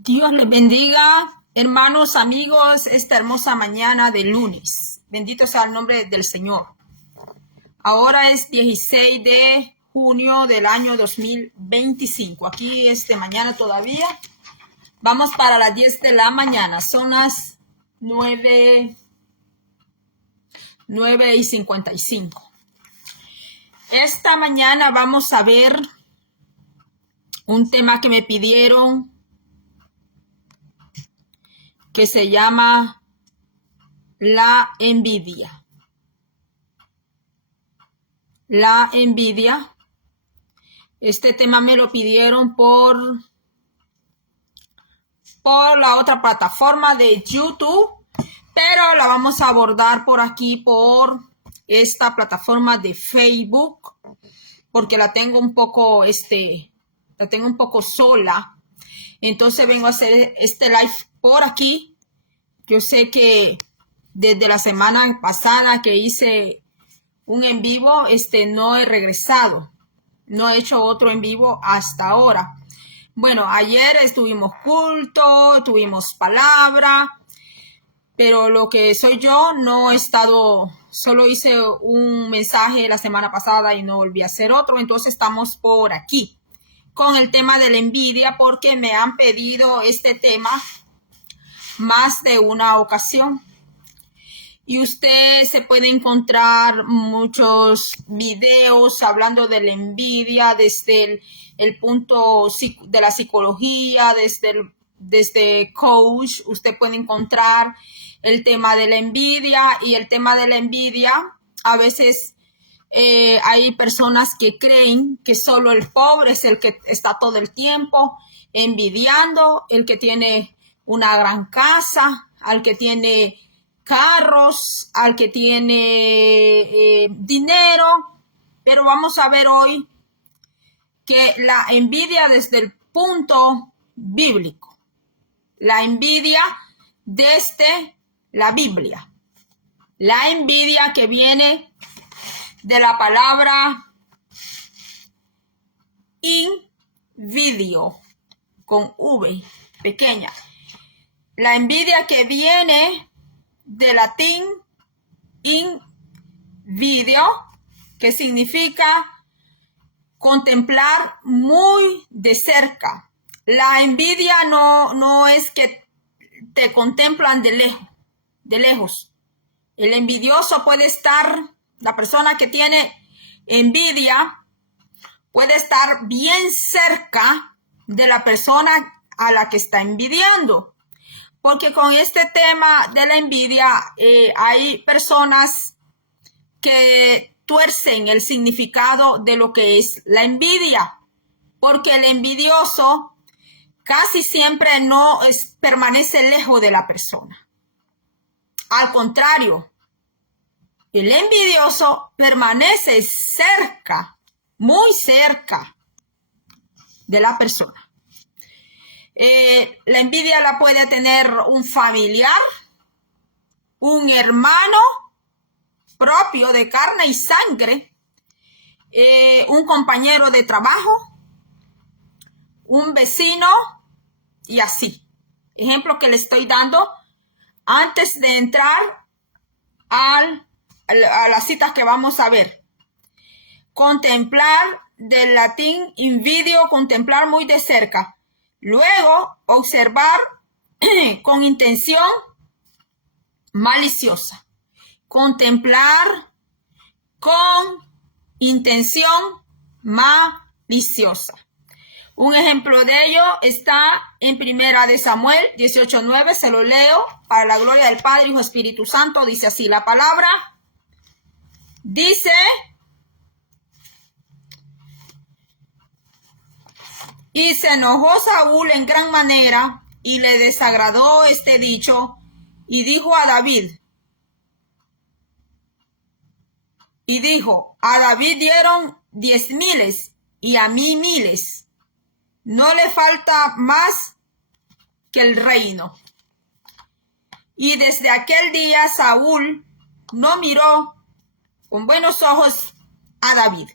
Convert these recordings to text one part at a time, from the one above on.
Dios les bendiga, hermanos, amigos, esta hermosa mañana de lunes. Bendito sea el nombre del Señor. Ahora es 16 de junio del año 2025. Aquí mañana todavía. Vamos para las 10 de la mañana. Son las 9:55. Esta mañana vamos a ver un tema que me pidieron, que se llama la envidia. La envidia. Este tema me lo pidieron por la otra plataforma de YouTube, pero la vamos a abordar por aquí, por esta plataforma de Facebook, porque la tengo un poco, sola. Entonces vengo a hacer este live por aquí. Yo sé que desde la semana pasada que hice un en vivo, no he regresado. No he hecho otro en vivo hasta ahora. Bueno, ayer estuvimos culto, tuvimos palabra, pero lo que soy yo no he estado, solo hice un mensaje la semana pasada y no volví a hacer otro. Entonces estamos por aquí con el tema de la envidia, porque me han pedido este tema más de una ocasión. Y usted se puede encontrar muchos videos hablando de la envidia desde el punto de la psicología, desde coach. Usted puede encontrar el tema de la envidia, y el tema de la envidia a veces hay personas que creen que solo el pobre es el que está todo el tiempo envidiando, el que tiene una gran casa, al que tiene carros, al que tiene dinero. Pero vamos a ver hoy que la envidia desde el punto bíblico, la envidia desde la Biblia, la envidia que viene de la palabra invidio, con V pequeña. La envidia que viene del latín invidio, que significa contemplar muy de cerca. La envidia no es que te contemplan de lejos. El envidioso puede estar, la persona que tiene envidia puede estar bien cerca de la persona a la que está envidiando. Porque con este tema de la envidia hay personas que tuercen el significado de lo que es la envidia. Porque el envidioso casi siempre permanece lejos de la persona. Al contrario, el envidioso permanece cerca, muy cerca de la persona. La envidia la puede tener un familiar, un hermano propio de carne y sangre, un compañero de trabajo, un vecino, y así. Ejemplo que le estoy dando antes de entrar a las citas que vamos a ver. Contemplar, del latín invidio, contemplar muy de cerca. Luego, observar con intención maliciosa. Contemplar con intención maliciosa. Un ejemplo de ello está en Primera de Samuel 18:9. Se lo leo para la gloria del Padre, Hijo, Espíritu Santo. Dice así la palabra. Dice: y se enojó Saúl en gran manera, y le desagradó este dicho, y dijo a David, a David dieron 10,000 y a mí 1,000. No le falta más que el reino. Y desde aquel día Saúl no miró con buenos ojos a David.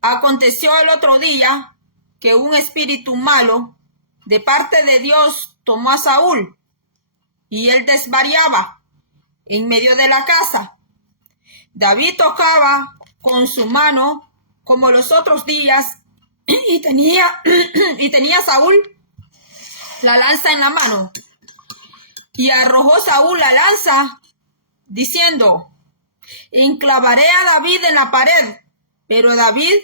Aconteció el otro día que un espíritu malo de parte de Dios tomó a Saúl y él desvariaba en medio de la casa. David tocaba con su mano como los otros días y tenía Saúl la lanza en la mano. Y arrojó Saúl la lanza diciendo: enclavaré a David en la pared. Pero David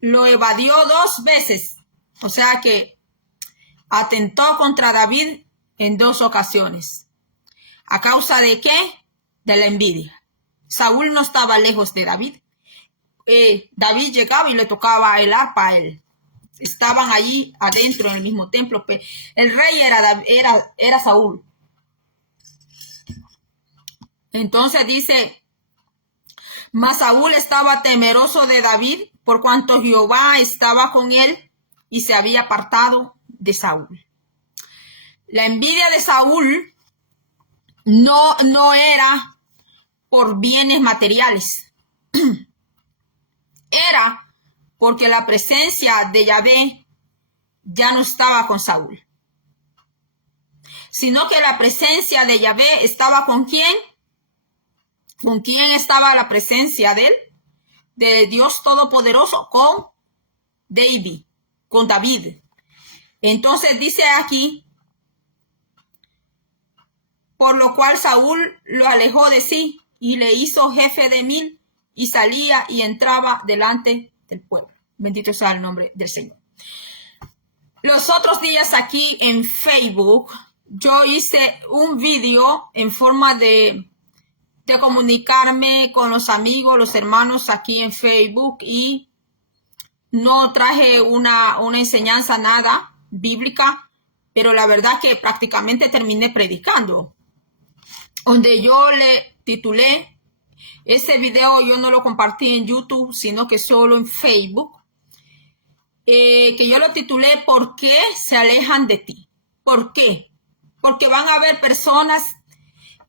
lo evadió 2 veces. O sea que atentó contra David en 2 ocasiones. ¿A causa de qué? De la envidia. Saúl no estaba lejos de David. David llegaba y le tocaba el arpa a él. Estaban allí adentro en el mismo templo. El rey era Saúl. Entonces dice: mas Saúl estaba temeroso de David, por cuanto Jehová estaba con él y se había apartado de Saúl. La envidia de Saúl no era por bienes materiales. Era porque la presencia de Yahvé ya no estaba con Saúl, sino que la presencia de Yahvé estaba ¿con quién? ¿Con quién estaba la presencia de él? De Dios Todopoderoso, con David. Entonces dice aquí: por lo cual Saúl lo alejó de sí y le hizo jefe de 1000 y salía y entraba delante del pueblo. Bendito sea el nombre del Señor. Los otros días aquí en Facebook yo hice un video en forma de comunicarme con los amigos, los hermanos aquí en Facebook, y no traje una enseñanza nada bíblica, pero la verdad que prácticamente terminé predicando, donde yo le titulé, ese video yo no lo compartí en YouTube, sino que solo en Facebook, que yo lo titulé ¿por qué se alejan de ti? ¿Por qué? Porque van a haber personas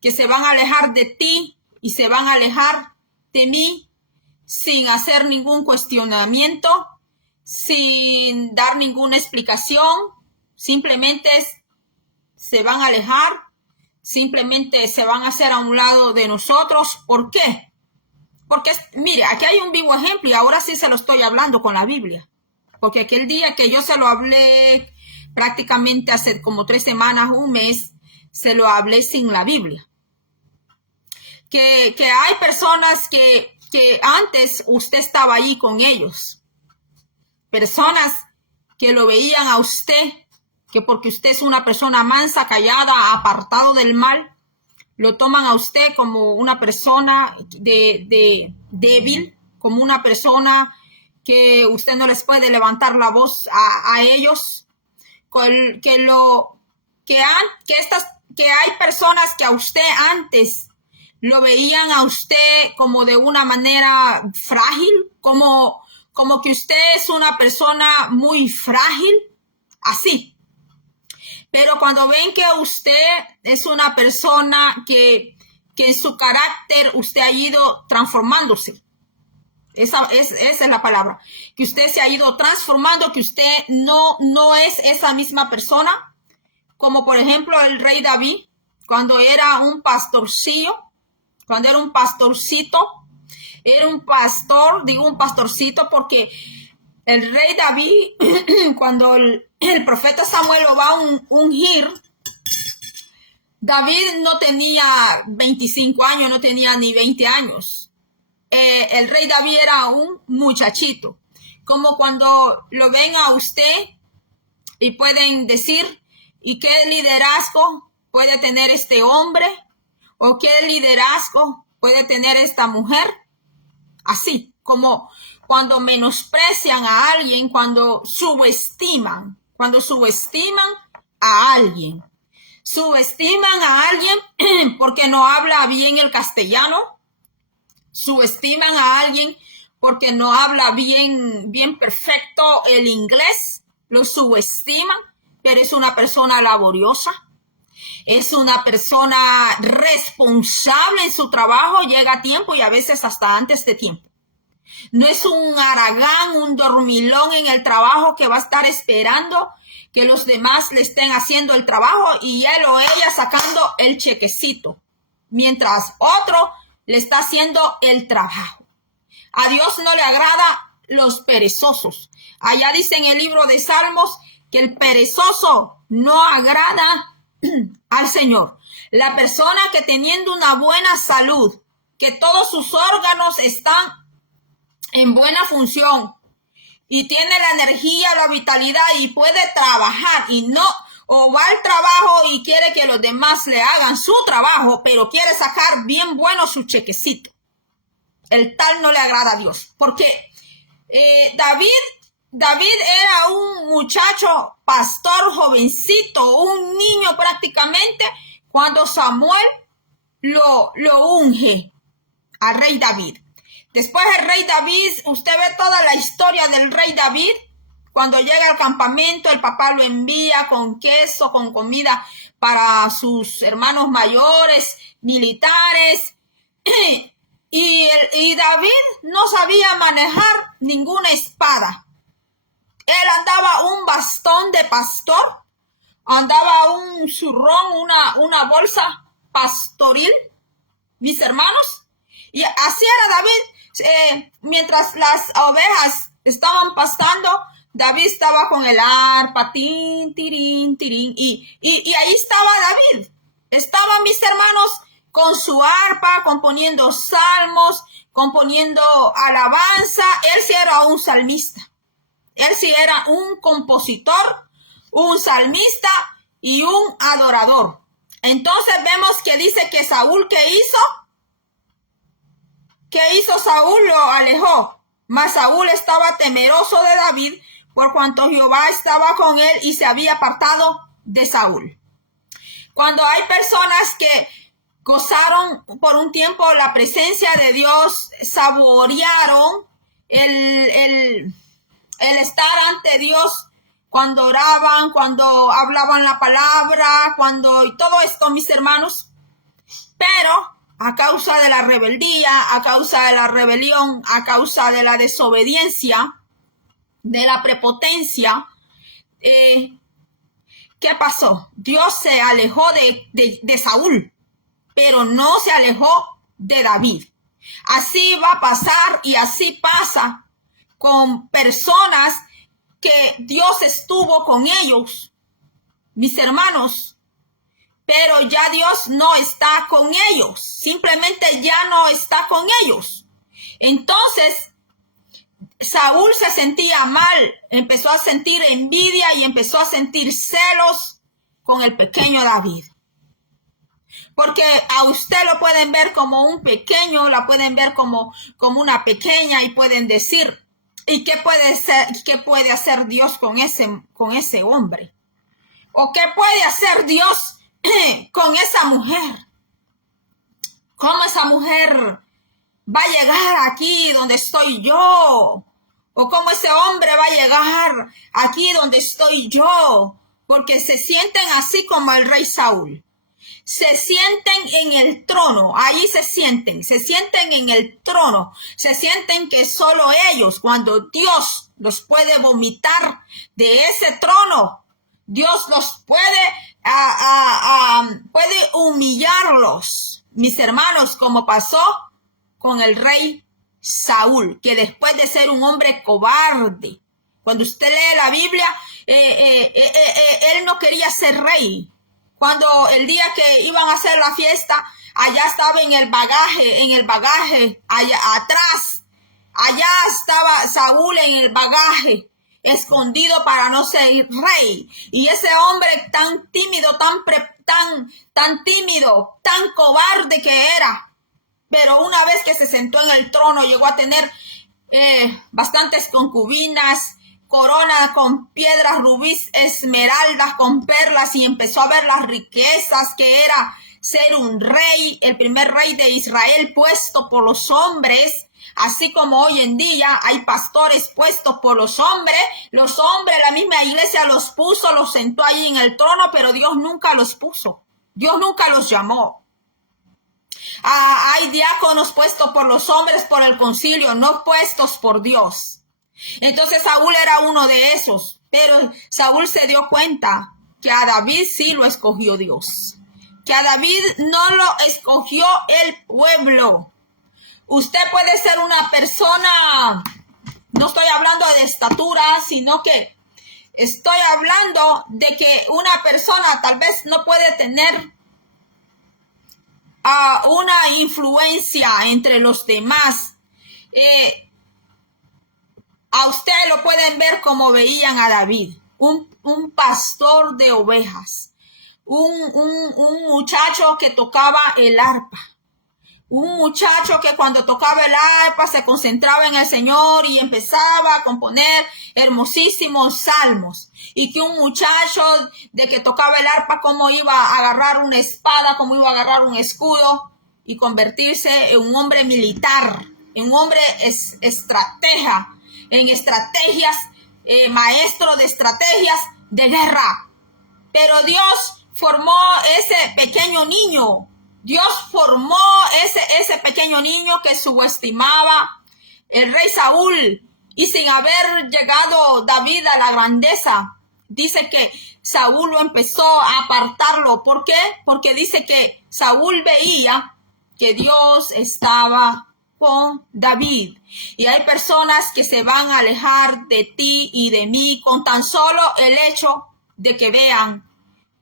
que se van a alejar de ti y se van a alejar de mí sin hacer ningún cuestionamiento, sin dar ninguna explicación. Simplemente se van a alejar, simplemente se van a hacer a un lado de nosotros. ¿Por qué? Porque, mire, aquí hay un vivo ejemplo y ahora sí se lo estoy hablando con la Biblia. Porque aquel día que yo se lo hablé prácticamente hace como 3 semanas, un mes, se lo hablé sin la Biblia. Que hay personas que antes usted estaba allí con ellos. Personas que lo veían a usted, que porque usted es una persona mansa, callada, apartado del mal, lo toman a usted como una persona de débil, como una persona que usted no les puede levantar la voz a ellos. Que hay personas que a usted antes lo veían a usted como de una manera frágil, como que usted es una persona muy frágil, así. Pero cuando ven que usted es una persona que en su carácter usted ha ido transformándose, esa es la palabra, que usted se ha ido transformando, que usted no es esa misma persona, como por ejemplo el rey David, cuando era un pastorcillo, cuando era un pastorcito, era un pastor, digo un pastorcito porque el rey David, cuando el profeta Samuel lo va a ungir, David no tenía 25 años, no tenía ni 20 años. El rey David era un muchachito. Como cuando lo ven a usted y pueden decir, ¿y qué liderazgo puede tener este hombre? ¿O qué liderazgo puede tener esta mujer? Así, como cuando menosprecian a alguien, cuando subestiman a alguien. Subestiman a alguien porque no habla bien el castellano. Subestiman a alguien porque no habla bien perfecto el inglés. Lo subestiman, pero es una persona laboriosa. Es una persona responsable en su trabajo, llega a tiempo y a veces hasta antes de tiempo. No es un haragán, un dormilón en el trabajo que va a estar esperando que los demás le estén haciendo el trabajo y él o ella sacando el chequecito, mientras otro le está haciendo el trabajo. A Dios no le agrada los perezosos. Allá dice en el libro de Salmos que el perezoso no agrada al Señor. La persona que teniendo una buena salud, que todos sus órganos están en buena función y tiene la energía, la vitalidad y puede trabajar y no, o va al trabajo y quiere que los demás le hagan su trabajo, pero quiere sacar bien bueno su chequecito. El tal no le agrada a Dios, porque David era un muchacho pastor jovencito, un niño prácticamente, cuando Samuel lo unge al rey David. Después el rey David, usted ve toda la historia del rey David. Cuando llega al campamento, el papá lo envía con queso, con comida para sus hermanos mayores, militares. Y David no sabía manejar ninguna espada. Él andaba un bastón de pastor, andaba un zurrón, una bolsa pastoril, mis hermanos. Y así era David. Mientras las ovejas estaban pastando, David estaba con el arpa, tin, tirín, tirín. Y ahí estaba David. Estaban mis hermanos con su arpa, componiendo salmos, componiendo alabanza. Él sí era un salmista. Él sí era un compositor, un salmista y un adorador. Entonces vemos que dice que Saúl, ¿qué hizo? ¿Qué hizo Saúl? Lo alejó. Mas Saúl estaba temeroso de David, por cuanto Jehová estaba con él y se había apartado de Saúl. Cuando hay personas que gozaron por un tiempo la presencia de Dios, saborearon el estar ante Dios cuando oraban, cuando hablaban la palabra, y todo esto, mis hermanos. Pero a causa de la rebeldía, a causa de la rebelión, a causa de la desobediencia, de la prepotencia, ¿qué pasó? Dios se alejó de Saúl, pero no se alejó de David. Así va a pasar y así pasa con personas que Dios estuvo con ellos, mis hermanos, pero ya Dios no está con ellos, simplemente ya no está con ellos. Entonces, Saúl se sentía mal, empezó a sentir envidia y empezó a sentir celos con el pequeño David. Porque a usted lo pueden ver como un pequeño, la pueden ver como una pequeña y pueden decir, ¿y qué puede hacer Dios con ese hombre? ¿O qué puede hacer Dios con esa mujer? ¿Cómo esa mujer va a llegar aquí donde estoy yo? ¿O cómo ese hombre va a llegar aquí donde estoy yo? Porque se sienten así como el rey Saúl. Se sienten en el trono, ahí se sienten en el trono, se sienten que solo ellos, cuando Dios los puede vomitar de ese trono, Dios los puede humillarlos, mis hermanos, como pasó con el rey Saúl, que después de ser un hombre cobarde, cuando usted lee la Biblia, él no quería ser rey. Cuando el día que iban a hacer la fiesta, allá estaba en el bagaje, allá atrás, allá estaba Saúl en el bagaje, escondido para no ser rey. Y ese hombre tan tímido, tan tímido, tan cobarde que era, pero una vez que se sentó en el trono, llegó a tener bastantes concubinas, corona con piedras, rubíes, esmeraldas, con perlas, y empezó a ver las riquezas que era ser un rey, el primer rey de Israel puesto por los hombres, así como hoy en día hay pastores puestos por los hombres, la misma iglesia los puso, los sentó ahí en el trono, pero Dios nunca los puso, Dios nunca los llamó. Hay diáconos puestos por los hombres por el concilio, no puestos por Dios. Entonces Saúl era uno de esos, pero Saúl se dio cuenta que a David sí lo escogió Dios, que a David no lo escogió el pueblo. Usted puede ser una persona, no estoy hablando de estatura, sino que estoy hablando de que una persona tal vez no puede tener una influencia entre los demás. A usted lo pueden ver como veían a David, un pastor de ovejas, un muchacho que tocaba el arpa, un muchacho que cuando tocaba el arpa se concentraba en el Señor y empezaba a componer hermosísimos salmos. Y que un muchacho de que tocaba el arpa, cómo iba a agarrar una espada, cómo iba a agarrar un escudo y convertirse en un hombre militar, en un hombre estratega, en estrategias, maestro de estrategias de guerra. Pero Dios formó ese pequeño niño. Dios formó ese pequeño niño que subestimaba el rey Saúl, y sin haber llegado David a la grandeza, dice que Saúl lo empezó a apartarlo. ¿Por qué? Porque dice que Saúl veía que Dios estaba con David. Y hay personas que se van a alejar de ti y de mí con tan solo el hecho de que vean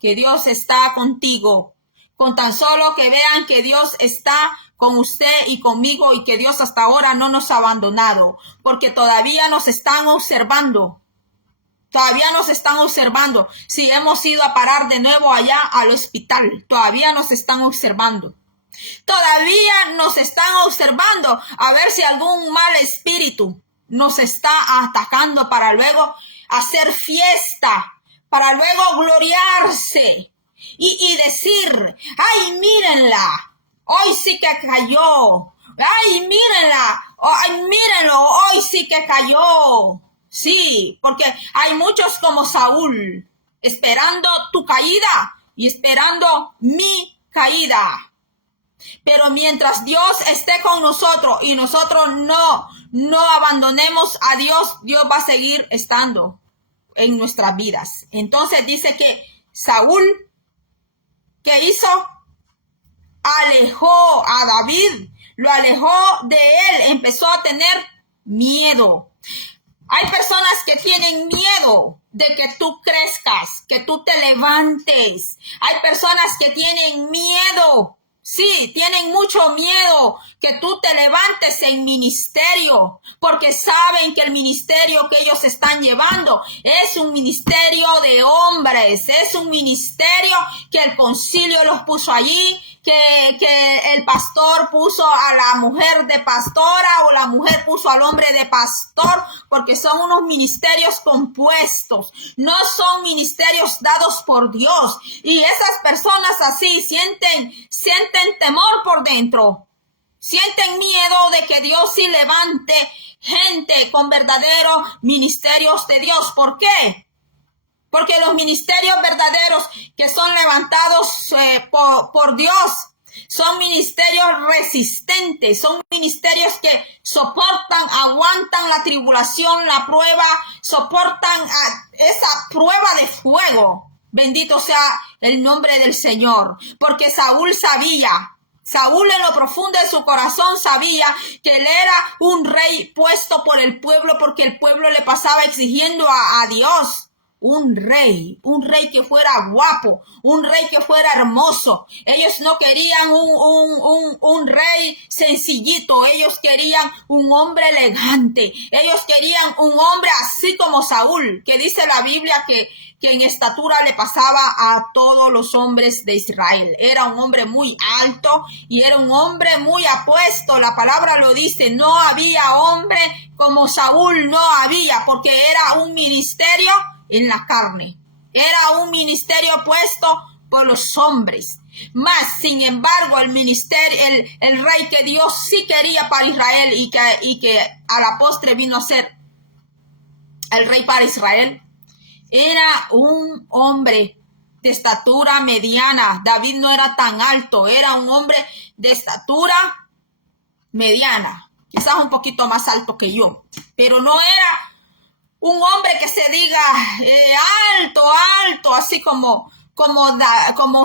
que Dios está contigo, con tan solo que vean que Dios está con usted y conmigo y que Dios hasta ahora no nos ha abandonado, porque todavía nos están observando. Todavía nos están observando. Si hemos ido a parar de nuevo allá al hospital, todavía nos están observando. Todavía nos están observando a ver si algún mal espíritu nos está atacando para luego hacer fiesta, para luego gloriarse y decir, ay, mírenla, hoy sí que cayó, ay, mírenla, ay, mírenlo, hoy sí que cayó. Sí, porque hay muchos como Saúl, esperando tu caída y esperando mi caída. Pero mientras Dios esté con nosotros y nosotros no abandonemos a Dios, Dios va a seguir estando en nuestras vidas. Entonces dice que Saúl, ¿qué hizo? Alejó a David, lo alejó de él, empezó a tener miedo. Hay personas que tienen miedo de que tú crezcas, que tú te levantes. Hay personas que tienen miedo. Sí, tienen mucho miedo que tú te levantes en ministerio, porque saben que el ministerio que ellos están llevando es un ministerio de hombres, es un ministerio que el concilio los puso allí, que el pastor puso a la mujer de pastora o la mujer puso al hombre de pastor, porque son unos ministerios compuestos, no son ministerios dados por Dios. Y esas personas así sienten temor por dentro, sienten miedo de que Dios sí levante gente con verdaderos ministerios de Dios. ¿Por qué? Porque los ministerios verdaderos que son levantados por Dios son ministerios resistentes, son ministerios que soportan, aguantan la tribulación, la prueba, soportan esa prueba de fuego. Bendito sea el nombre del Señor, porque Saúl en lo profundo de su corazón sabía que él era un rey puesto por el pueblo, porque el pueblo le pasaba exigiendo a Dios un rey que fuera guapo, un rey que fuera hermoso. Ellos no querían un rey sencillito, ellos querían un hombre elegante, ellos querían un hombre así como Saúl, que dice la Biblia que en estatura le pasaba a todos los hombres de Israel. Era un hombre muy alto y era un hombre muy apuesto. La palabra lo dice, no había hombre como Saúl, no había, porque era un ministerio en la carne. Era un ministerio puesto por los hombres. Mas, sin embargo, el ministerio, el rey que Dios sí quería para Israel y que a la postre vino a ser el rey para Israel, era un hombre de estatura mediana. David no era tan alto, era un hombre de estatura mediana, quizás un poquito más alto que yo, pero no era un hombre que se diga alto, así como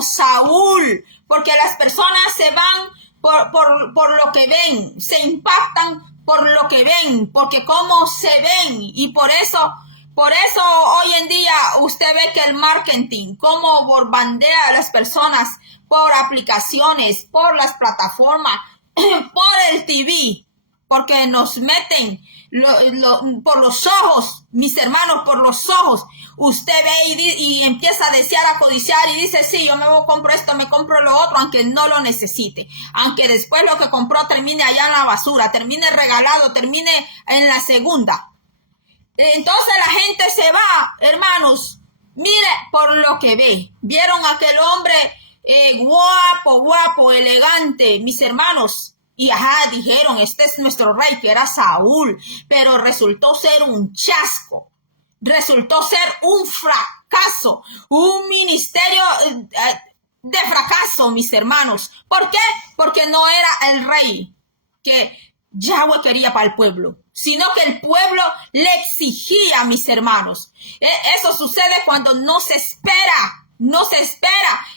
Saúl, porque las personas se van por lo que ven, se impactan por lo que ven, porque cómo se ven, y por eso hoy en día usted ve que el marketing, cómo bombardea a las personas por aplicaciones, por las plataformas, por el TV, porque nos meten por los ojos, mis hermanos, por los ojos. Usted ve y empieza a desear, a codiciar y dice, sí, yo compro esto, me compro lo otro, aunque no lo necesite, aunque después lo que compró termine allá en la basura, termine regalado, termine en la segunda. Entonces la gente se va, hermanos, mire por lo que ve. Vieron a aquel hombre guapo, elegante, mis hermanos, y dijeron, este es nuestro rey, que era Saúl, pero resultó ser un chasco, resultó ser un fracaso, un ministerio de fracaso, mis hermanos. ¿Por qué? Porque no era el rey que Yahweh quería para el pueblo, sino que el pueblo le exigía, mis hermanos. Eso sucede cuando no se espera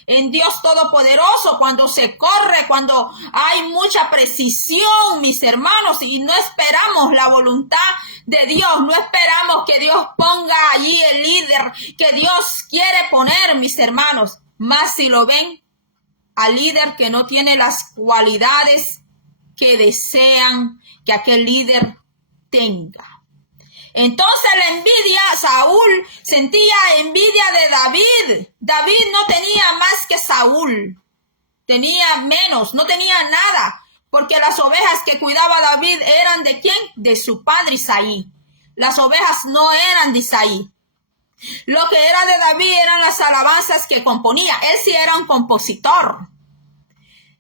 en Dios Todopoderoso, cuando se corre, cuando hay mucha precisión, mis hermanos, y no esperamos la voluntad de Dios, no esperamos que Dios ponga allí el líder que Dios quiere poner, mis hermanos. Más si lo ven al líder que no tiene las cualidades que desean que aquel líder tenga. Entonces la envidia, Saúl sentía envidia de David. David no tenía más que Saúl. Tenía menos, no tenía nada. Porque las ovejas que cuidaba David eran ¿de quién? De su padre Isaí. Las ovejas no eran de Isaí. Lo que era de David eran las alabanzas que componía. Él sí era un compositor.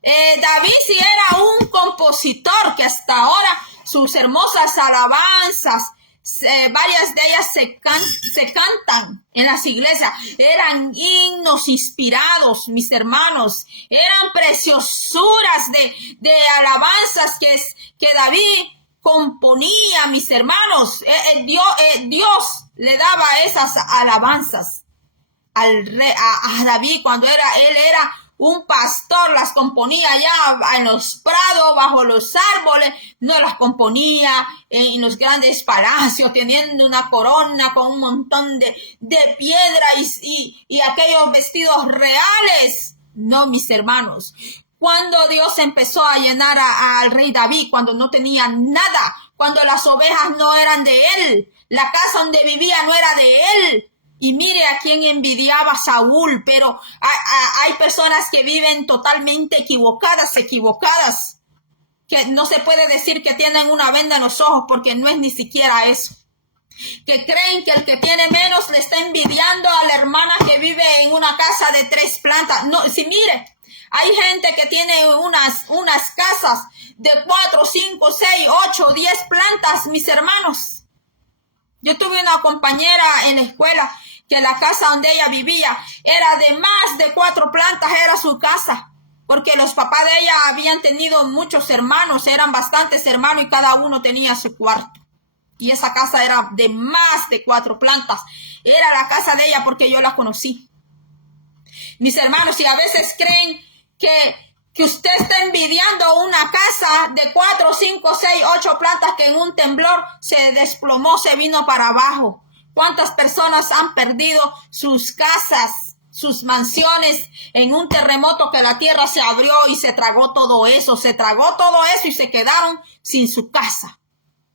David sí era un compositor que hasta ahora sus hermosas alabanzas, varias de ellas se cantan en las iglesias. Eran himnos inspirados, mis hermanos. Eran preciosuras de alabanzas que David componía, mis hermanos. Dios le daba esas alabanzas al rey, a David cuando él era un pastor, las componía allá en los prados, bajo los árboles, no las componía en los grandes palacios, teniendo una corona con un montón de piedra y aquellos vestidos reales. No, mis hermanos. Cuando Dios empezó a llenar al rey David, cuando no tenía nada, cuando las ovejas no eran de él, la casa donde vivía no era de él. Y mire a quién envidiaba Saúl, pero hay personas que viven totalmente equivocadas, que no se puede decir que tienen una venda en los ojos porque no es ni siquiera eso. Que creen que el que tiene menos le está envidiando a la hermana que vive en una casa de 3 plantas. No, sí, mire, hay gente que tiene unas casas de 4, 5, 6, 8, 10 plantas, mis hermanos. Yo tuve una compañera en la escuela que la casa donde ella vivía era de más de 4 plantas, era su casa, porque los papás de ella habían tenido muchos hermanos, eran bastantes hermanos y cada uno tenía su cuarto. Y esa casa era de más de 4 plantas. Era la casa de ella porque yo la conocí. Mis hermanos, si a veces creen que usted está envidiando una casa de 4, 5, 6, 8 plantas que en un temblor se desplomó, se vino para abajo. ¿Cuántas personas han perdido sus casas, sus mansiones en un terremoto que la tierra se abrió y se tragó todo eso? Se tragó todo eso y se quedaron sin su casa,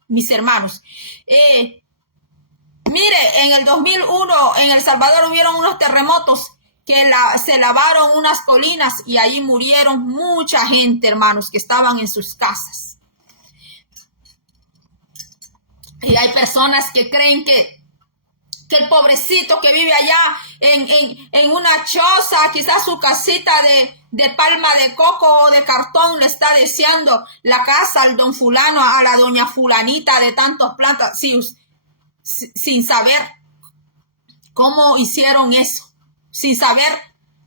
mis hermanos. Mire, en el 2001 en El Salvador hubieron unos terremotos que se lavaron unas colinas y allí murieron mucha gente, hermanos, que estaban en sus casas. Y hay personas que creen que el pobrecito que vive allá en una choza, quizás su casita de palma de coco o de cartón, le está deseando la casa al don fulano, a la doña fulanita de tantas plantas, sin saber cómo hicieron eso. sin saber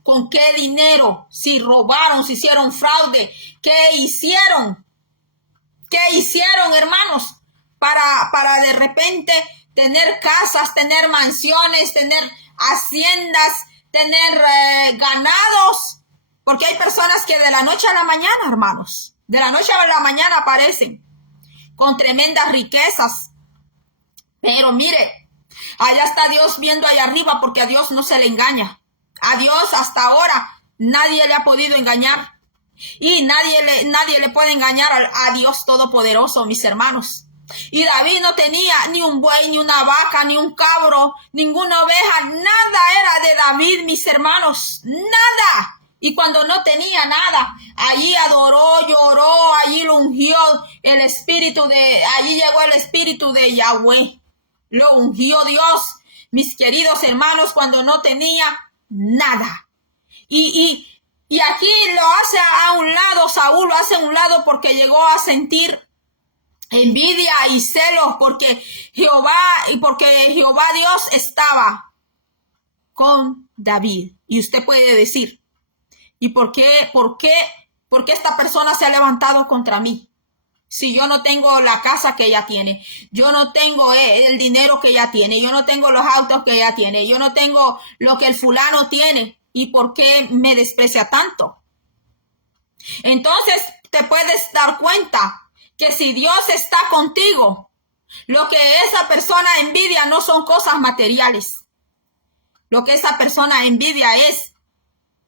con qué dinero, si robaron, si hicieron fraude, qué hicieron, hermanos, para de repente tener casas, tener mansiones, tener haciendas, tener ganados, porque hay personas que de la noche a la mañana, hermanos, de la noche a la mañana aparecen con tremendas riquezas. Pero mire, allá está Dios viendo allá arriba, porque a Dios no se le engaña. A Dios hasta ahora nadie le ha podido engañar. Y nadie le puede engañar a Dios Todopoderoso, mis hermanos. Y David no tenía ni un buey, ni una vaca, ni un cabro, ninguna oveja. Nada era de David, mis hermanos. Nada. Y cuando no tenía nada, allí adoró, lloró, allí lo ungió allí llegó el espíritu de Yahweh. Lo ungió Dios, mis queridos hermanos, cuando no tenía nada. Y aquí lo hace a un lado, Saúl lo hace a un lado porque llegó a sentir envidia y celos porque Jehová Dios estaba con David. Y usted puede decir, ¿y por qué esta persona se ha levantado contra mí? Si yo no tengo la casa que ella tiene, yo no tengo el dinero que ella tiene, yo no tengo los autos que ella tiene, yo no tengo lo que el fulano tiene, ¿y por qué me desprecia tanto? Entonces te puedes dar cuenta que si Dios está contigo, lo que esa persona envidia no son cosas materiales. Lo que esa persona envidia es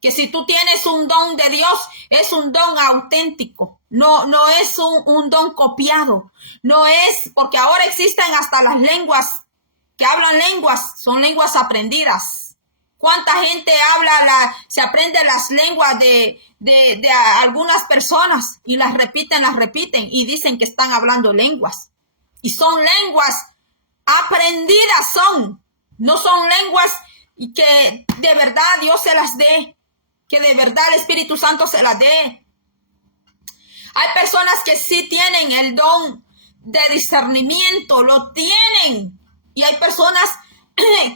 que si tú tienes un don de Dios, es un don auténtico. No es un don copiado. No es, porque ahora existen hasta las lenguas, que hablan lenguas, son lenguas aprendidas. ¿Cuánta gente se aprende las lenguas de algunas personas y las repiten y dicen que están hablando lenguas? Y son lenguas aprendidas, no son lenguas que de verdad Dios se las dé, que de verdad el Espíritu Santo se las dé. Hay personas que sí tienen el don de discernimiento, lo tienen. Y hay personas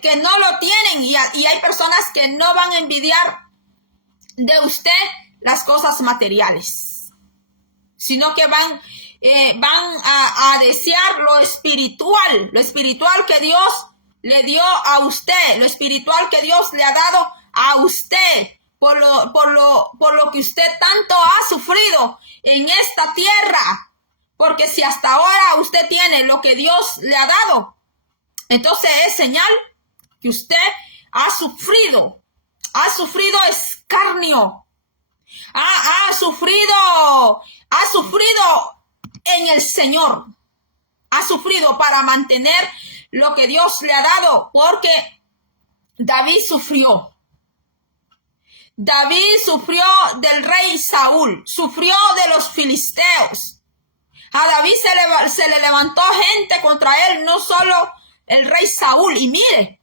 que no lo tienen. Y hay personas que no van a envidiar de usted las cosas materiales, sino que van a desear lo espiritual que Dios le dio a usted, lo espiritual que Dios le ha dado a usted. Por lo que usted tanto ha sufrido en esta tierra. Porque si hasta ahora usted tiene lo que Dios le ha dado, entonces es señal que usted ha sufrido escarnio, ha sufrido en el Señor, ha sufrido para mantener lo que Dios le ha dado, porque David sufrió del rey Saúl, sufrió de los filisteos. A David se le levantó gente contra él, no solo el rey Saúl. Y mire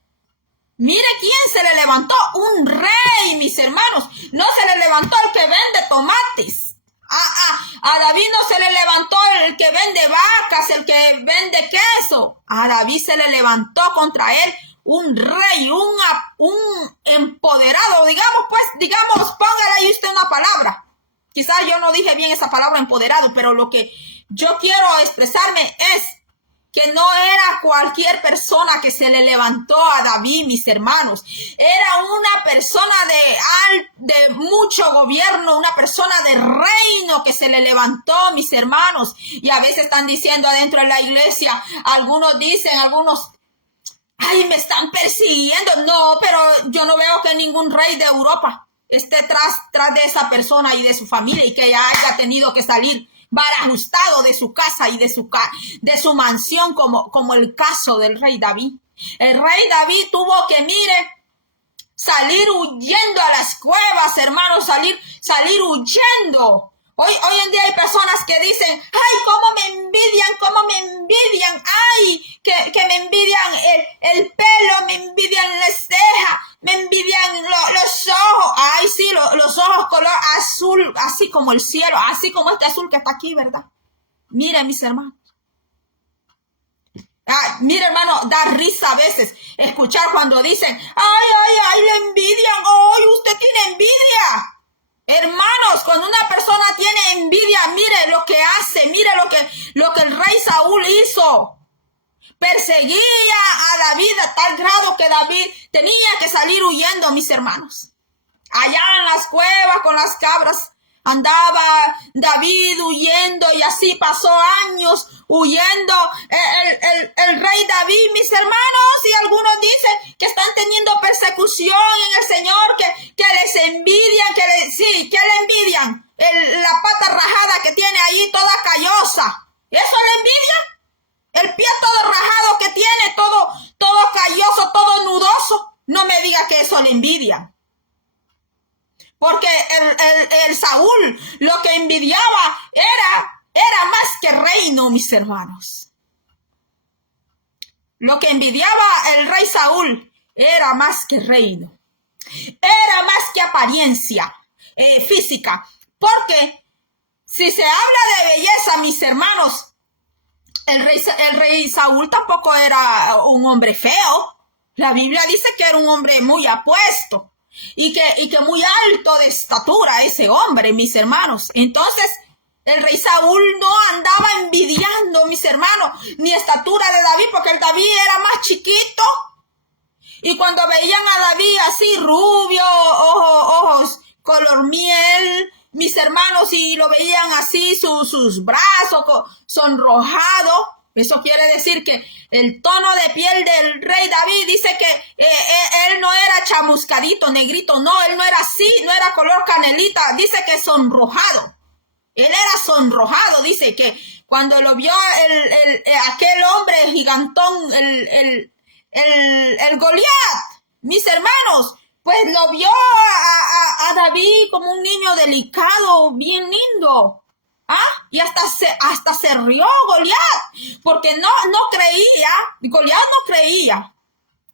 quién se le levantó, un rey, mis hermanos. No se le levantó el que vende tomates. A David no se le levantó el que vende vacas, el que vende queso. A David se le levantó contra él un rey, un empoderado, digamos, póngale ahí usted una palabra. Quizás yo no dije bien esa palabra empoderado, pero lo que yo quiero expresarme es que no era cualquier persona que se le levantó a David, mis hermanos. Era una persona de mucho gobierno, una persona de reino que se le levantó, mis hermanos. Y a veces están diciendo adentro de la iglesia, algunos, ay, me están persiguiendo. No, pero yo no veo que ningún rey de Europa esté tras de esa persona y de su familia y que haya tenido que salir barajustado de su casa y de su mansión como el caso del rey David. El rey David tuvo que, salir huyendo a las cuevas, hermanos, salir huyendo. Hoy en día hay personas que dicen, ay, cómo me envidian, ay, que me envidian el pelo, me envidian las cejas, me envidian los ojos, ay, sí, los ojos color azul, así como el cielo, así como este azul que está aquí, ¿verdad? Miren, mis hermanos. Mira, hermano, da risa a veces escuchar cuando dicen, ay, le envidian lo que el rey Saúl hizo. Perseguía a David a tal grado que David tenía que salir huyendo, mis hermanos. Allá en las cuevas con las cabras andaba David huyendo, y así pasó años huyendo el rey David, mis hermanos. Y algunos dicen que están teniendo persecución en el Señor, que les envidian, que le envidian. La pata rajada que tiene ahí toda callosa. ¿Eso le envidian? El pie todo rajado que tiene, todo calloso, todo nudoso. No me diga que eso le envidia. Porque el Saúl lo que envidiaba era más que reino, mis hermanos. Lo que envidiaba el rey Saúl era más que reino. Era más que apariencia física. Porque si se habla de belleza, mis hermanos, el rey Saúl tampoco era un hombre feo. La Biblia dice que era un hombre muy apuesto y que muy alto de estatura ese hombre, mis hermanos. Entonces, el rey Saúl no andaba envidiando, mis hermanos, ni estatura de David, porque el David era más chiquito. Y cuando veían a David así rubio, ojos color miel, mis hermanos, y lo veían así, sus brazos sonrojados, eso quiere decir que el tono de piel del rey David dice que él no era chamuscadito, negrito, no, él no era así, no era color canelita, dice que sonrojado. Él era sonrojado, dice que cuando lo vio aquel hombre gigantón, el Goliat, mis hermanos, pues lo vio a David como un niño delicado, bien lindo. Y hasta se rió Goliat, porque Goliat no creía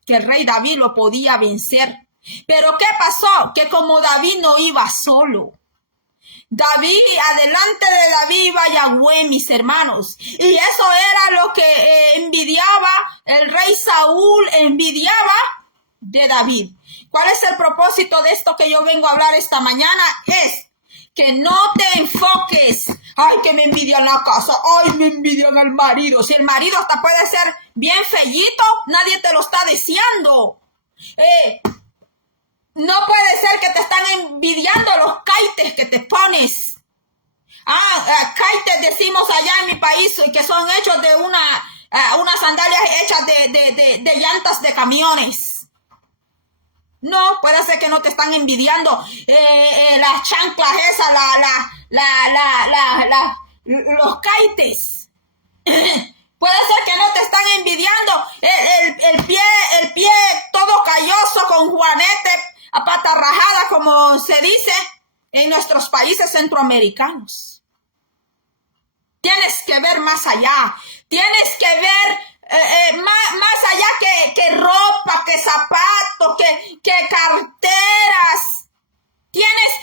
que el rey David lo podía vencer. Pero ¿qué pasó? Que como David no iba solo, adelante de David iba Yahweh, mis hermanos. Y eso era lo que envidiaba el rey Saúl, envidiaba de David. ¿Cuál es el propósito de esto que yo vengo a hablar esta mañana? Es que no te enfoques. Ay, que me envidian la casa. Ay, me envidian al marido. Si el marido hasta puede ser bien fellito, nadie te lo está deseando. No puede ser que te están envidiando los caites que te pones. Caites decimos allá en mi país, que son hechos de unas sandalias hechas de llantas de camiones. No, puede ser que no te están envidiando las chanclas esas, los caites. Puede ser que no te están envidiando el pie todo calloso con juanete, a pata rajada, como se dice en nuestros países centroamericanos. Tienes que ver más allá. Tienes que ver más allá que ropa, que zapatos, que carteras. Tienes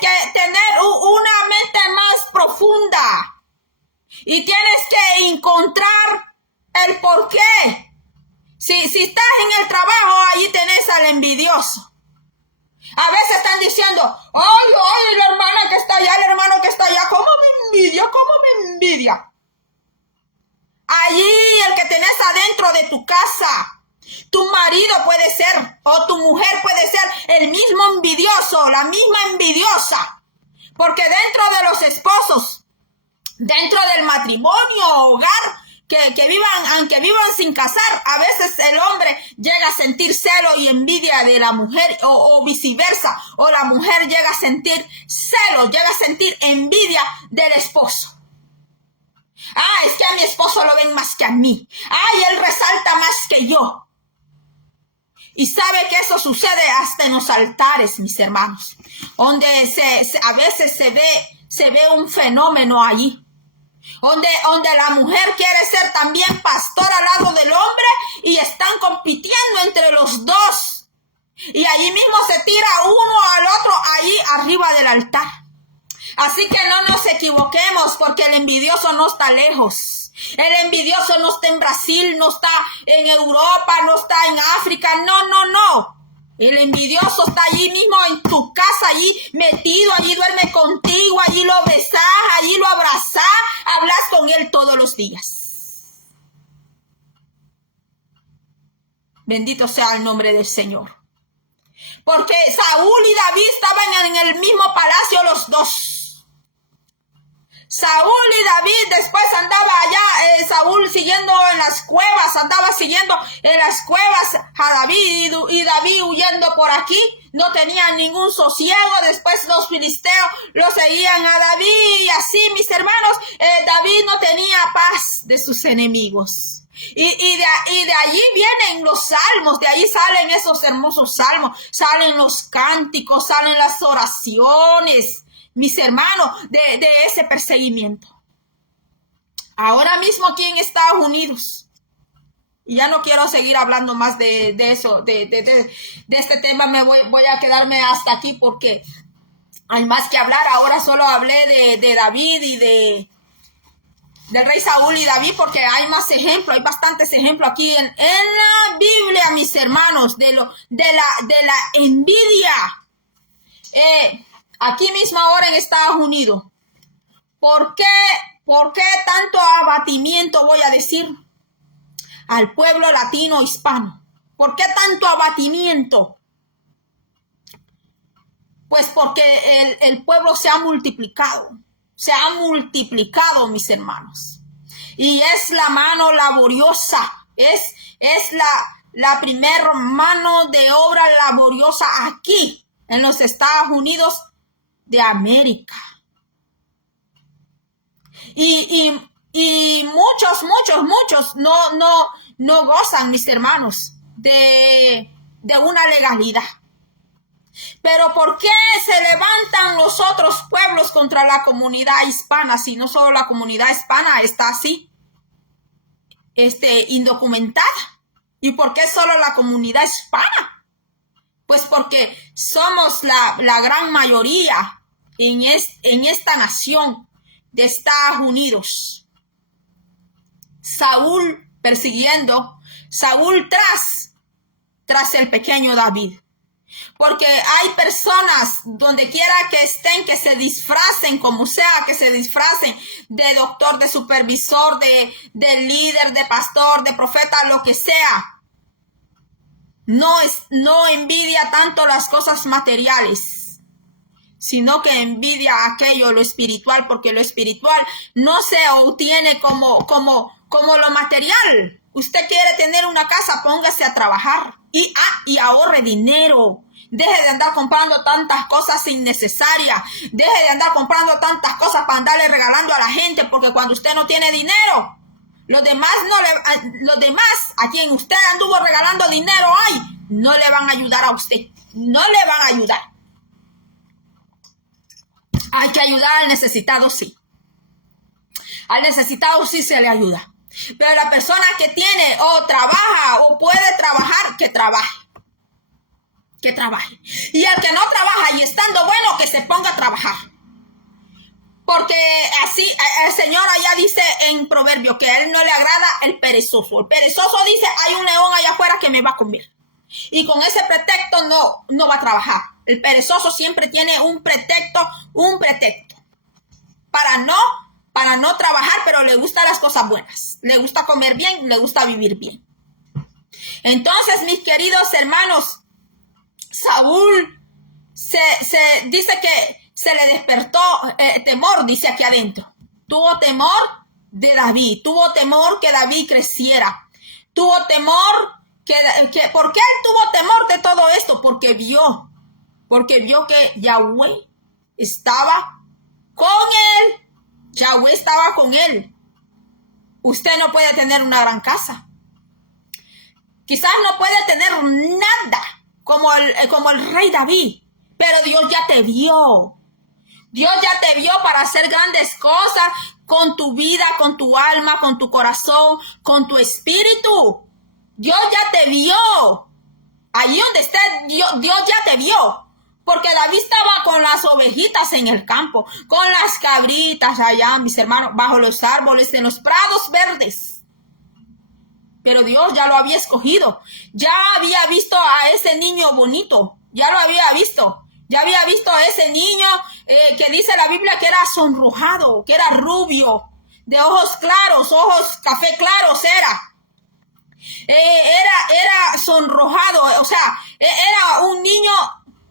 que tener una mente más profunda. Y tienes que encontrar el por qué. Si estás en el trabajo, ahí tenés al envidioso. A veces están diciendo, ay, la hermana que está allá, el hermano que está allá, ¿cómo me envidia? Allí el que tenés adentro de tu casa, tu marido puede ser, o tu mujer puede ser el mismo envidioso, la misma envidiosa. Porque dentro de los esposos, dentro del matrimonio, hogar, aunque vivan sin casar, a veces el hombre llega a sentir celo y envidia de la mujer, o viceversa, o la mujer llega a sentir celo, llega a sentir envidia del esposo. Es que a mi esposo lo ven más que a mí. Él resalta más que yo. Y sabe que eso sucede hasta en los altares, mis hermanos, donde a veces se ve un fenómeno allí. Donde la mujer quiere ser también pastor al lado del hombre y están compitiendo entre los dos. Y allí mismo se tira uno al otro ahí arriba del altar. Así que no nos equivoquemos, porque el envidioso no está lejos. El envidioso no está en Brasil, no está en Europa, no está en África. No. El envidioso está allí mismo en tu casa, allí metido, allí duerme contigo, allí lo besás, allí lo abrazás, hablas con él todos los días. Bendito sea el nombre del Señor. Porque Saúl y David estaban en el mismo palacio los dos. Saúl y David después andaba allá, Saúl siguiendo en las cuevas, andaba siguiendo en las cuevas a David y David huyendo por aquí, no tenían ningún sosiego. Después los filisteos lo seguían a David y así, mis hermanos, David no tenía paz de sus enemigos. Y de allí vienen los salmos, de ahí salen esos hermosos salmos, salen los cánticos, salen las oraciones, mis hermanos, de ese perseguimiento. Ahora mismo aquí en Estados Unidos, y ya no quiero seguir hablando más de eso, de este tema, voy a quedarme hasta aquí porque hay más que hablar. Ahora solo hablé de David y del rey Saúl y David, porque hay más ejemplos, hay bastantes ejemplos aquí en la Biblia, mis hermanos, de la envidia. Aquí mismo ahora en Estados Unidos. ¿Por qué tanto abatimiento, voy a decir, al pueblo latino hispano? ¿Por qué tanto abatimiento? Pues porque el pueblo se ha multiplicado. Se ha multiplicado, mis hermanos. Y es la mano laboriosa. Es la primer mano de obra laboriosa aquí en los Estados Unidos de América. Y muchos no gozan, mis hermanos, de una legalidad. Pero ¿por qué se levantan los otros pueblos contra la comunidad hispana? Si no solo la comunidad hispana está así, indocumentada. ¿Y por qué solo la comunidad hispana? Pues porque somos la gran mayoría en esta nación de Estados Unidos. Saúl persiguiendo, Saúl tras el pequeño David. Porque hay personas donde quiera que estén, que se disfracen como sea, que se disfracen de doctor, de supervisor, de líder, de pastor, de profeta, lo que sea. No envidia tanto las cosas materiales, sino que envidia aquello, lo espiritual, porque lo espiritual no se obtiene como lo material. Usted quiere tener una casa, póngase a trabajar y ahorre dinero. Deje de andar comprando tantas cosas innecesarias. Deje de andar comprando tantas cosas para andarle regalando a la gente, porque cuando usted no tiene dinero, los demás a quien usted anduvo regalando dinero hoy, no le van a ayudar a usted. No le van a ayudar. Hay que ayudar al necesitado, sí. Al necesitado sí se le ayuda. Pero la persona que tiene o trabaja o puede trabajar, que trabaje. Que trabaje. Y el que no trabaja y estando bueno, que se ponga a trabajar. Porque así el Señor allá dice en Proverbio que a él no le agrada el perezoso. El perezoso dice, hay un león allá afuera que me va a comer. Y con ese pretexto no va a trabajar. El perezoso siempre tiene un pretexto para no trabajar, pero le gustan las cosas buenas. Le gusta comer bien, le gusta vivir bien. Entonces, mis queridos hermanos, Saúl se dice que se le despertó temor, dice aquí adentro. Tuvo temor de David, tuvo temor que David creciera. Tuvo temor ¿por qué él tuvo temor de todo esto? Porque vio que Yahweh estaba con él. Yahweh estaba con él. Usted no puede tener una gran casa. Quizás no puede tener nada como el rey David, pero Dios ya te vio. Dios ya te vio para hacer grandes cosas con tu vida, con tu alma, con tu corazón, con tu espíritu. Dios ya te vio. Allí donde esté, Dios ya te vio. Porque David estaba con las ovejitas en el campo, con las cabritas allá, mis hermanos, bajo los árboles, en los prados verdes. pero Dios ya lo había escogido. Ya había visto a ese niño bonito, ya lo había visto. Ya había visto a ese niño que dice la Biblia que era sonrojado, que era rubio, de ojos claros, ojos café claros era sonrojado, o sea, era un niño.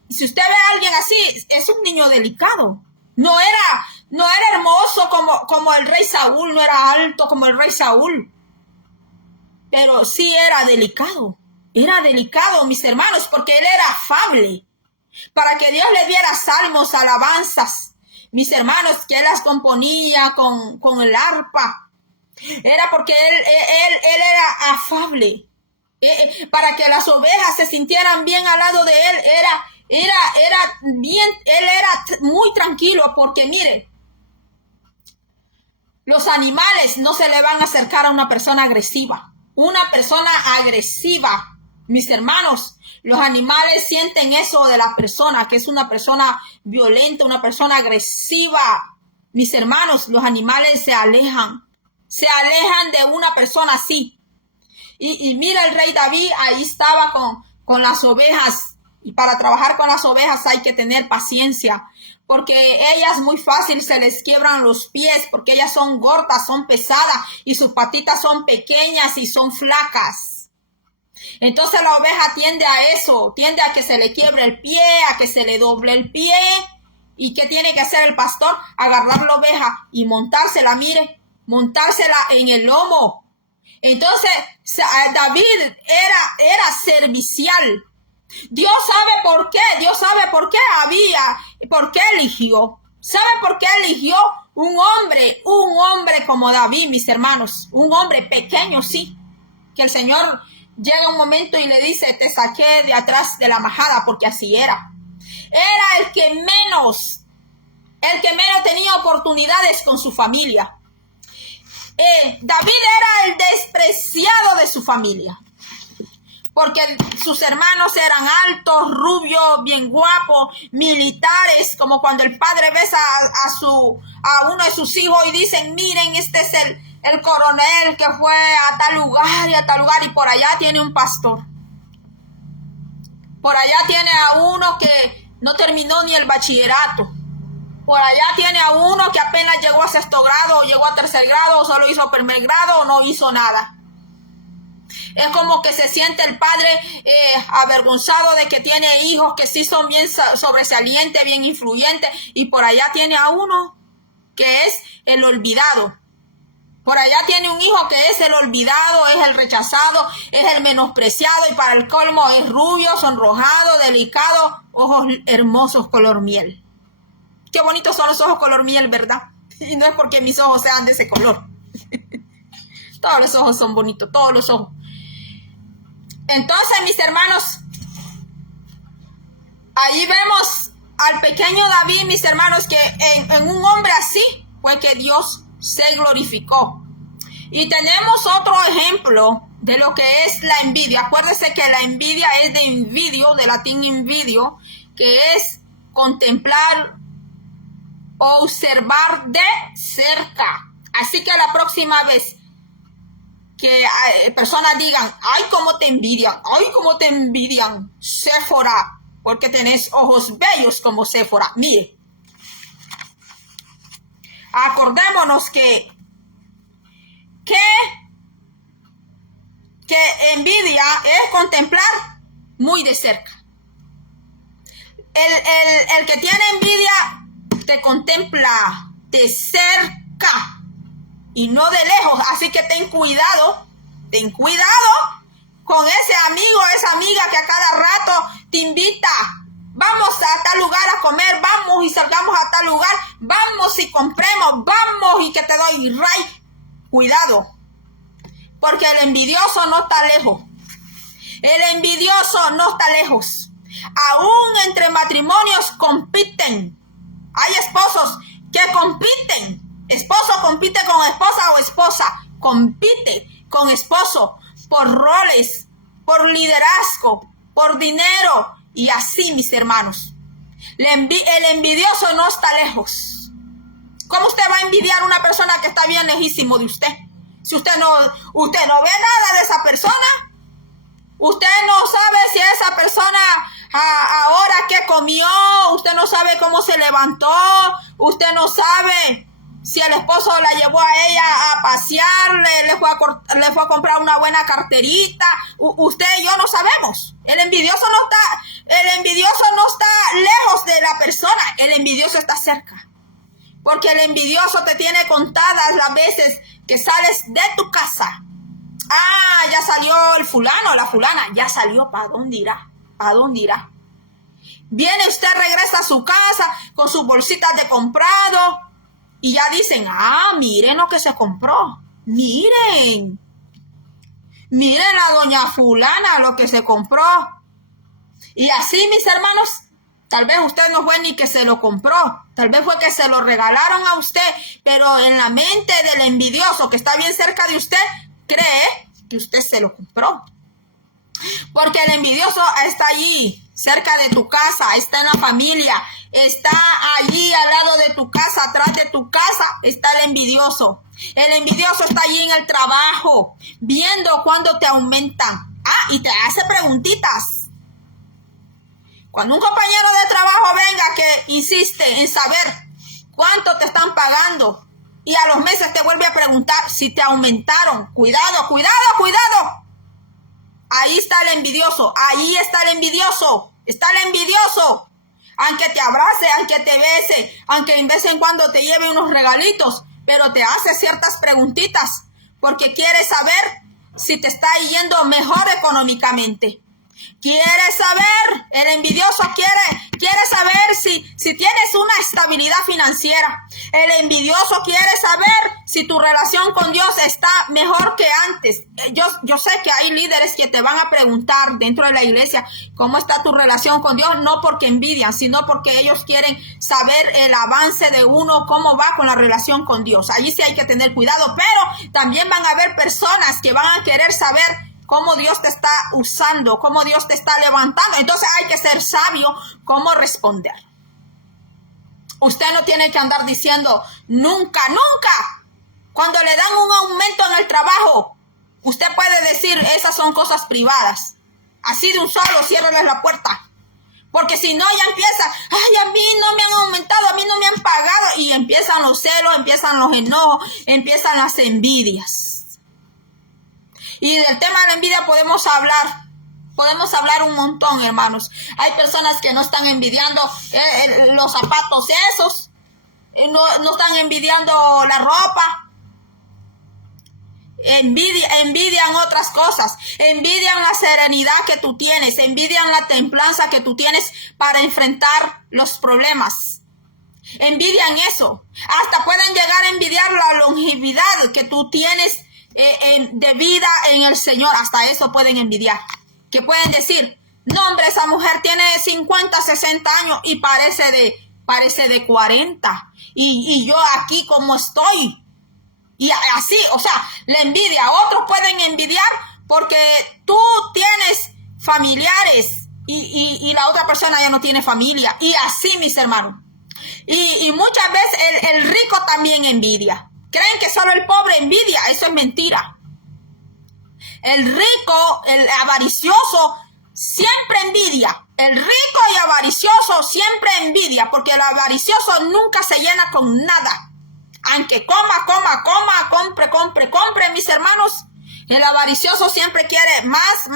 Si usted ve a alguien así, es un niño delicado. No era hermoso como el rey Saúl, no era alto como el rey Saúl, pero sí era delicado. Era delicado, mis hermanos, porque él era afable. Para que Dios le diera salmos, alabanzas, mis hermanos, que él las componía con el arpa. Era porque él era afable. Para que las ovejas se sintieran bien al lado de él, era bien, él era muy tranquilo, porque mire, los animales no se le van a acercar a una persona agresiva. Una persona agresiva, mis hermanos, los animales sienten eso de la persona, que es una persona violenta, una persona agresiva. Mis hermanos, los animales se alejan de una persona así. Y mira, el rey David ahí estaba con las ovejas, y para trabajar con las ovejas hay que tener paciencia, porque ellas muy fácil se les quiebran los pies, porque ellas son gordas, son pesadas, y sus patitas son pequeñas y son flacas. Entonces la oveja tiende a eso, tiende a que se le quiebre el pie, a que se le doble el pie. ¿Y qué tiene que hacer el pastor? Agarrar la oveja y montársela, mire, montársela en el lomo. Entonces David era servicial. Dios sabe por qué eligió. ¿Sabe por qué eligió un hombre como David, mis hermanos? Un hombre pequeño, sí, que el Señor llega un momento y le dice, te saqué de atrás de la majada, porque así era. Era el que menos tenía oportunidades con su familia. David era el despreciado de su familia, porque sus hermanos eran altos, rubios, bien guapos, militares, como cuando el padre besa a uno de sus hijos y dicen, miren, este es el coronel que fue a tal lugar y a tal lugar, y por allá tiene un pastor. Por allá tiene a uno que no terminó ni el bachillerato. Por allá tiene a uno que apenas llegó a 6º grado, o llegó a 3er grado, o solo hizo 1er grado, o no hizo nada. Es como que se siente el padre avergonzado de que tiene hijos que sí son bien sobresalientes, bien influyentes, y por allá tiene a uno que es el olvidado. Por allá tiene un hijo que es el olvidado, es el rechazado, es el menospreciado, y para el colmo es rubio, sonrojado, delicado, ojos hermosos color miel. Qué bonitos son los ojos color miel, ¿verdad? Y no es porque mis ojos sean de ese color. Todos los ojos son bonitos, todos los ojos. Entonces, mis hermanos, ahí vemos al pequeño David, mis hermanos, que en un hombre así fue que Dios se glorificó. Y tenemos otro ejemplo de lo que es la envidia. Acuérdese que la envidia es de invidio, de latín invidio, que es contemplar o observar de cerca. Así que la próxima vez que personas digan, ay, cómo te envidian, Séfora, porque tenés ojos bellos como Séfora. Mire, acordémonos que envidia es contemplar muy de cerca. El que tiene envidia te contempla de cerca y no de lejos. Así que ten cuidado con ese amigo, esa amiga que a cada rato te invita. Vamos a tal lugar a comer, vamos y salgamos a tal lugar, vamos y compremos, vamos y que te doy ray. Cuidado, porque el envidioso no está lejos. El envidioso no está lejos. Aún entre matrimonios compiten. Hay esposos que compiten. Esposo compite con esposa, o esposa compite con esposo por roles, por liderazgo, por dinero, y así, mis hermanos. El envidioso no está lejos. ¿Cómo usted va a envidiar a una persona que está bien lejísimo de usted? Si usted no ve nada de esa persona, usted no sabe si esa persona ahora qué comió, usted no sabe cómo se levantó, usted no sabe si el esposo la llevó a ella a pasear, le fue a comprar una buena carterita. Usted y yo no sabemos. El envidioso no está lejos de la persona, el envidioso está cerca. Porque el envidioso te tiene contadas las veces que sales de tu casa. Ya salió el fulano, la fulana, ya salió, ¿para dónde irá? ¿Para dónde irá? Viene usted, regresa a su casa con sus bolsitas de comprado y ya dicen, miren lo que se compró. Miren a doña fulana lo que se compró. Y así, mis hermanos, tal vez usted no fue ni que se lo compró, tal vez fue que se lo regalaron a usted, pero en la mente del envidioso que está bien cerca de usted, cree que usted se lo compró. Porque el envidioso está allí, cerca de tu casa, está en la familia, está allí al lado de tu casa, atrás de tu casa, está el envidioso. El envidioso está allí en el trabajo, viendo cuándo te aumentan. Y te hace preguntitas. Cuando un compañero de trabajo venga que insiste en saber cuánto te están pagando y a los meses te vuelve a preguntar si te aumentaron, cuidado. Ahí está el envidioso, está el envidioso. Aunque te abrace, aunque te bese, aunque en vez en cuando te lleve unos regalitos, pero te hace ciertas preguntitas porque quiere saber si te está yendo mejor económicamente. Quiere saber, el envidioso quiere saber si tienes una estabilidad financiera. El envidioso quiere saber si tu relación con Dios está mejor que antes. Yo sé que hay líderes que te van a preguntar dentro de la iglesia cómo está tu relación con Dios, no porque envidian, sino porque ellos quieren saber el avance de uno, cómo va con la relación con Dios. Allí sí hay que tener cuidado, pero también van a haber personas que van a querer saber cómo Dios te está usando, cómo Dios te está levantando. Entonces hay que ser sabio cómo responder. Usted no tiene que andar diciendo nunca. Cuando le dan un aumento en el trabajo, usted puede decir, esas son cosas privadas. Así de un solo, ciérrales la puerta. Porque si no, ya empieza, a mí no me han aumentado, a mí no me han pagado. Y empiezan los celos, empiezan los enojos, empiezan las envidias. Y del tema de la envidia podemos hablar un montón, hermanos. Hay personas que no están envidiando los zapatos esos, no están envidiando la ropa, envidian otras cosas, envidian la serenidad que tú tienes, envidian la templanza que tú tienes para enfrentar los problemas. Envidian eso. Hasta pueden llegar a envidiar la longevidad que tú tienes de vida en el Señor. Hasta eso pueden envidiar, que pueden decir, no hombre, esa mujer tiene 50, 60 años y parece de 40 y yo aquí como estoy, y así, o sea, la envidia. Otros pueden envidiar porque tú tienes familiares y la otra persona ya no tiene familia, y así, mis hermanos, y muchas veces el rico también envidia. Creen que solo el pobre envidia. Eso es mentira. El rico, el avaricioso, siempre envidia. El rico y avaricioso siempre envidia, porque el avaricioso nunca se llena con nada. Aunque coma, compre, mis hermanos, el avaricioso siempre quiere más,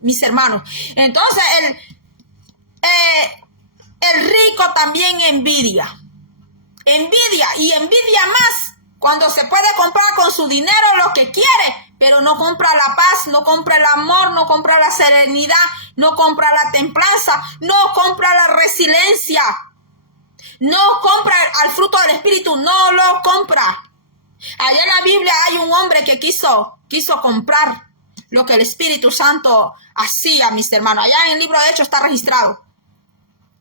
mis hermanos. Entonces, el rico también envidia. Y envidia más cuando se puede comprar con su dinero lo que quiere, pero no compra la paz, no compra el amor, no compra la serenidad, no compra la templanza, no compra la resiliencia, no compra al fruto del Espíritu, no lo compra. Allá en la Biblia hay un hombre que quiso comprar lo que el Espíritu Santo hacía, mis hermanos. Allá en el libro de Hechos está registrado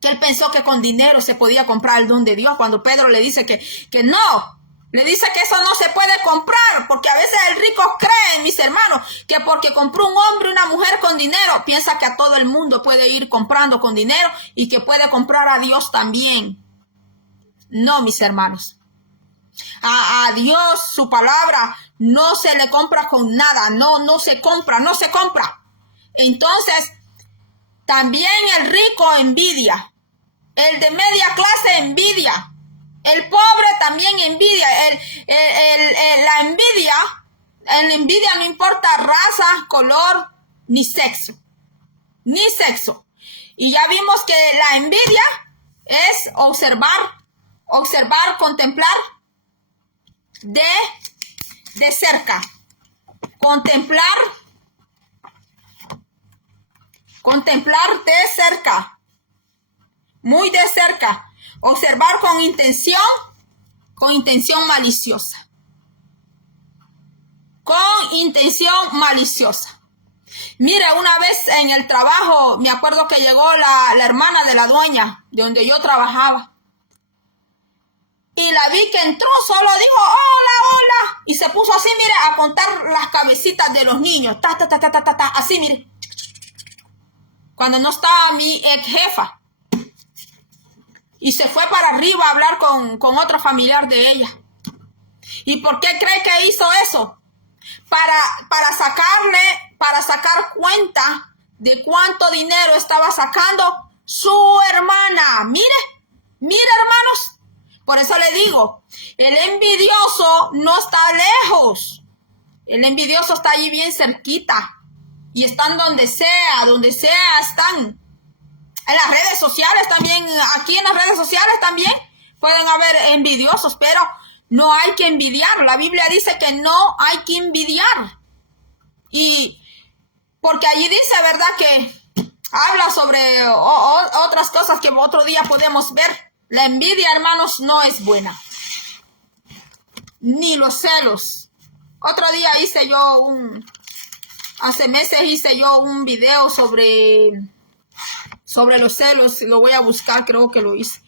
que él pensó que con dinero se podía comprar el don de Dios, cuando Pedro le dice que no. Le dice que eso no se puede comprar, porque a veces el rico cree, mis hermanos, que porque compró un hombre, una mujer con dinero, piensa que a todo el mundo puede ir comprando con dinero y que puede comprar a Dios también. No, mis hermanos. A Dios, su palabra, no se le compra con nada. No se compra. Entonces, también el rico envidia. El de media clase envidia. El pobre también envidia. La envidia no importa raza, color, ni sexo. Y ya vimos que la envidia es observar, contemplar de cerca. Contemplar de cerca. Muy de cerca. Observar con intención maliciosa. Mire, una vez en el trabajo, me acuerdo que llegó la hermana de la dueña, de donde yo trabajaba. Y la vi que entró, solo dijo, hola. Y se puso así, mire, a contar las cabecitas de los niños. Así, mire. Cuando no estaba mi ex jefa. Y se fue para arriba a hablar con otro familiar de ella. ¿Y por qué cree que hizo eso? Para sacar cuenta de cuánto dinero estaba sacando su hermana. Mire, hermanos. Por eso le digo, el envidioso no está lejos. El envidioso está allí bien cerquita. Y están donde sea están. En las redes sociales también, aquí en las redes sociales también pueden haber envidiosos, pero no hay que envidiar. La Biblia dice que no hay que envidiar. Y porque allí dice, ¿verdad? Que habla sobre otras cosas que otro día podemos ver. La envidia, hermanos, no es buena. Ni los celos. Otro día hace meses hice yo un video sobre los celos. Lo voy a buscar, creo que lo hice.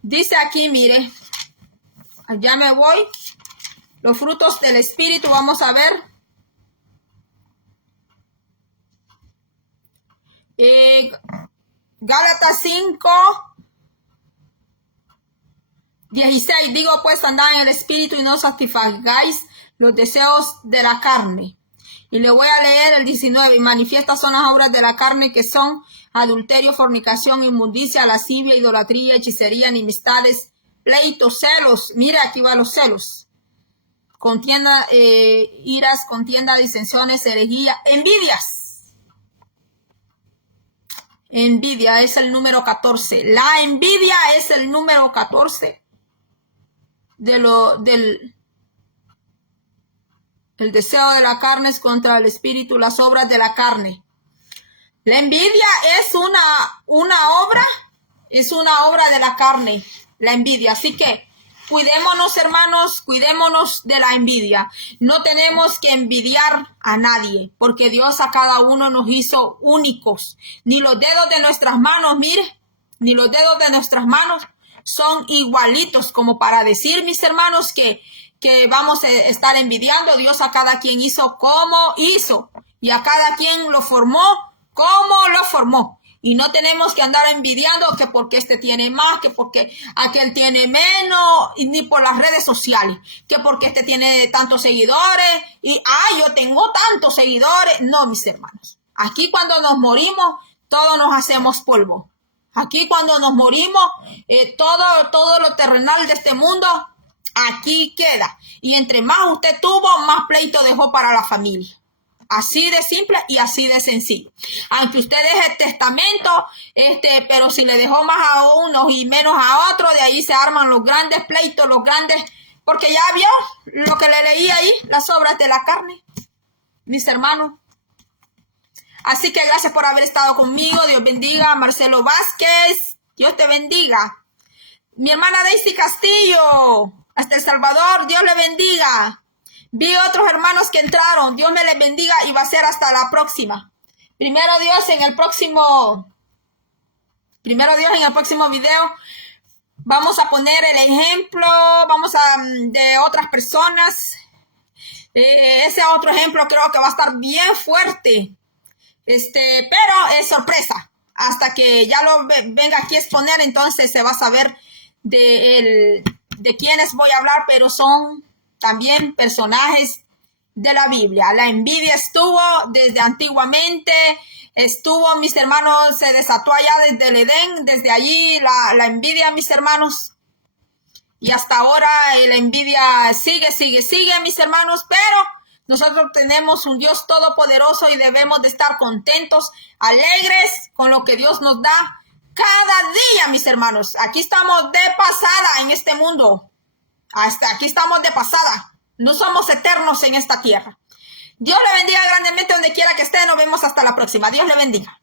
Dice aquí, mire, allá me voy. Los frutos del Espíritu, vamos a ver. Gálatas 5:16, digo pues andad en el Espíritu y no satisfagáis los deseos de la carne. Y le voy a leer el 19. Y manifiestas son las obras de la carne, que son adulterio, fornicación, inmundicia, lascivia, idolatría, hechicería, enemistades, pleitos, celos. Mira, aquí va los celos. Contienda, iras, contienda, disensiones, herejía, envidias. Envidia es el número 14. La envidia es el número 14 del el deseo de la carne es contra el espíritu, las obras de la carne. La envidia es una obra de la carne, la envidia. Así que cuidémonos, hermanos, cuidémonos de la envidia. No tenemos que envidiar a nadie, porque Dios a cada uno nos hizo únicos. Ni los dedos de nuestras manos, mire, ni los dedos de nuestras manos son igualitos como para decir, mis hermanos, que vamos a estar envidiando. Dios a cada quien hizo como hizo, y a cada quien lo formó como lo formó. Y no tenemos que andar envidiando que porque este tiene más, que porque aquel tiene menos, ni por las redes sociales, que porque este tiene tantos seguidores y yo tengo tantos seguidores. No, mis hermanos, aquí cuando nos morimos todos nos hacemos polvo. Aquí cuando nos morimos todo lo terrenal de este mundo aquí queda. Y entre más usted tuvo, más pleito dejó para la familia. Así de simple y así de sencillo. Aunque usted deje testamento, pero si le dejó más a unos y menos a otros, de ahí se arman los grandes pleitos, porque ya vio lo que le leí ahí, las obras de la carne, mis hermanos. Así que gracias por haber estado conmigo. Dios bendiga. Marcelo Vázquez, Dios te bendiga. Mi hermana Daisy Castillo, hasta El Salvador, Dios le bendiga. Vi otros hermanos que entraron, Dios me les bendiga y va a ser hasta la próxima. Primero Dios en el próximo video vamos a poner el ejemplo, de otras personas. Ese otro ejemplo creo que va a estar bien fuerte. Pero es sorpresa. Hasta que ya lo venga aquí a exponer, entonces se va a saber de quienes voy a hablar, pero son también personajes de la Biblia. La envidia estuvo desde antiguamente, estuvo, mis hermanos, se desató allá desde el Edén, desde allí la envidia, mis hermanos. Y hasta ahora la envidia sigue, mis hermanos, pero nosotros tenemos un Dios todopoderoso y debemos de estar contentos, alegres con lo que Dios nos da cada día, mis hermanos. Aquí estamos de pasada en este mundo. Hasta aquí estamos de pasada. No somos eternos en esta tierra. Dios le bendiga grandemente donde quiera que esté. Nos vemos hasta la próxima. Dios le bendiga.